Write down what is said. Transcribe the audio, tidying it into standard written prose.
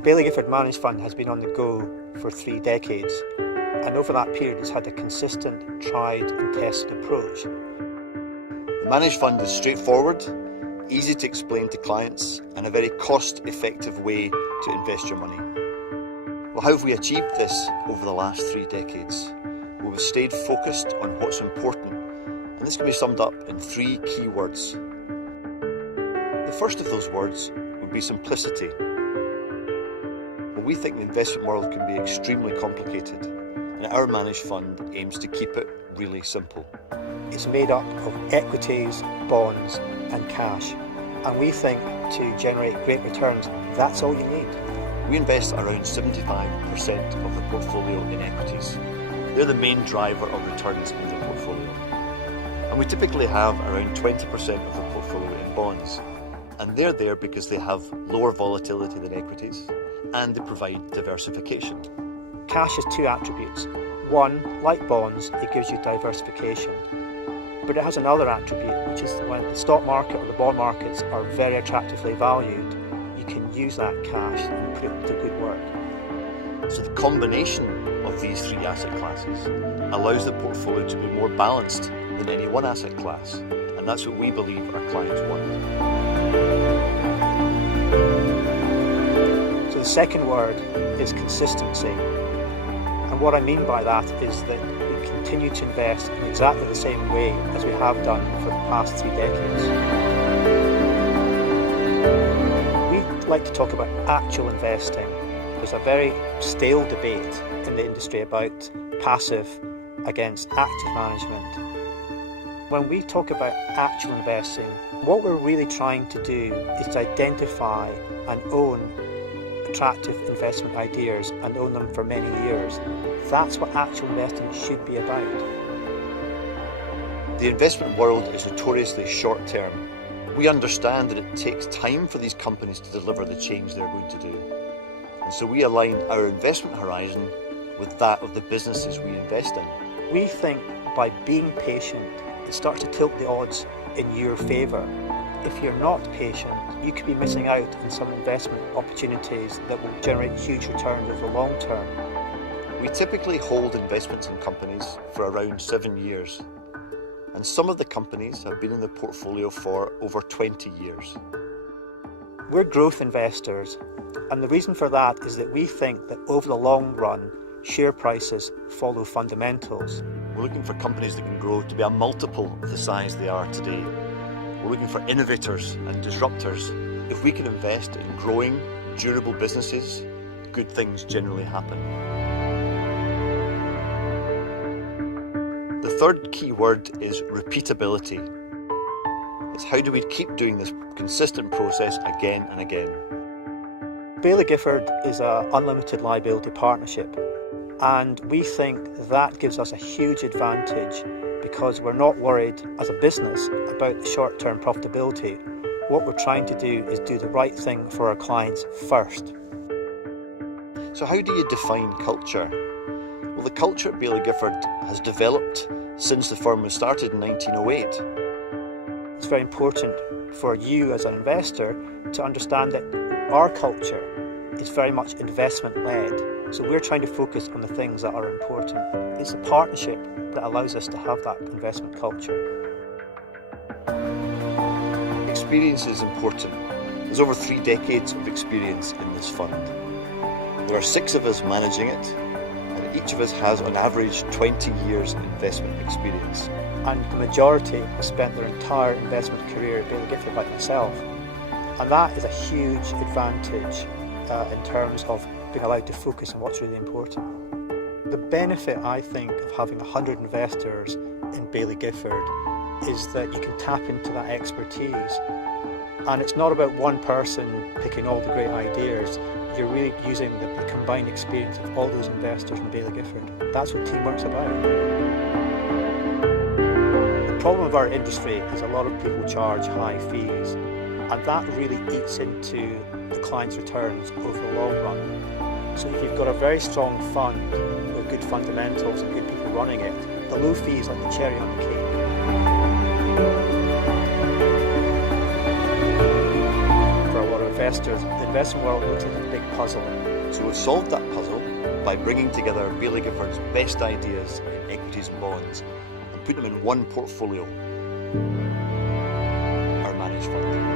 The Baillie Gifford Managed Fund has been on the go for 3 decades, and over that period it's had a consistent, tried and tested approach. The Managed Fund is straightforward, easy to explain to clients, and a very cost-effective way to invest your money. Well, how have we achieved this over the last 3 decades? Well, we've stayed focused on what's important, and this can be summed up in 3 key words. The first of those words would be simplicity. Well, we think the investment world can be extremely complicated, and our managed fund aims to keep it really simple. It's made up of equities, bonds and cash, and we think to generate great returns, that's all you need. We invest around 75% of the portfolio in equities. They're the main driver of returns in the portfolio. And we typically have around 20% of the portfolio in bonds. And they're there because they have lower volatility than equities and they provide diversification. Cash has 2 attributes. One, like bonds, it gives you diversification. But it has another attribute, which is when the stock market or the bond markets are very attractively valued, you can use that cash and put it to good work. So the combination of these 3 asset classes allows the portfolio to be more balanced than any one asset class, and that's what we believe our clients want. So the second word is consistency. And what I mean by that is that we continue to invest in exactly the same way as we have done for the past 3 decades. We like to talk about actual investing. There's a very stale debate in the industry about passive against active management. When we talk about actual investing, what we're really trying to do is to identify and own attractive investment ideas and own them for many years. That's what actual investing should be about. The investment world is notoriously short-term. We understand that it takes time for these companies to deliver the change they're going to do. And so we align our investment horizon with that of the businesses we invest in. We think by being patient, it starts to tilt the odds in your favour. If you're not patient, you could be missing out on some investment opportunities that will generate huge returns over the long term. We typically hold investments in companies for around 7 years, and some of the companies have been in the portfolio for over 20 years. We're growth investors, and the reason for that is that we think that over the long run, share prices follow fundamentals. We're looking for companies that can grow to be a multiple of the size they are today. We're looking for innovators and disruptors. If we can invest in growing, durable businesses, good things generally happen. The third key word is repeatability. It's how do we keep doing this consistent process again and again. Baillie Gifford is an unlimited liability partnership, and we think that gives us a huge advantage because we're not worried as a business about the short-term profitability. What we're trying to do is do the right thing for our clients first. So how do you define culture? Well, the culture at Baillie Gifford has developed since the firm was started in 1908. It's very important for you as an investor to understand that our culture is very much investment-led. So we're trying to focus on the things that are important. It's a partnership that allows us to have that investment culture. Experience is important. There's over 3 decades of experience in this fund. There are 6 of us managing it, and each of us has on average 20 years investment experience. And the majority have spent their entire investment career at Baillie Gifford like myself. And that is a huge advantage in terms of being allowed to focus on what's really important. The benefit, I think, of having 100 investors in Baillie Gifford is that you can tap into that expertise. And it's not about one person picking all the great ideas. You're really using the combined experience of all those investors in Baillie Gifford. That's what teamwork's about. The problem of our industry is a lot of people charge high fees, and that really eats into the client's returns over the long run. So if you've got a very strong fund with good fundamentals and good people running it, the low fee is like the cherry on the cake. For a lot of investors, investors, the investment world looks like a big puzzle. So we've solved that puzzle by bringing together Baillie Gifford's best ideas in equities and bonds and put them in one portfolio, our managed fund.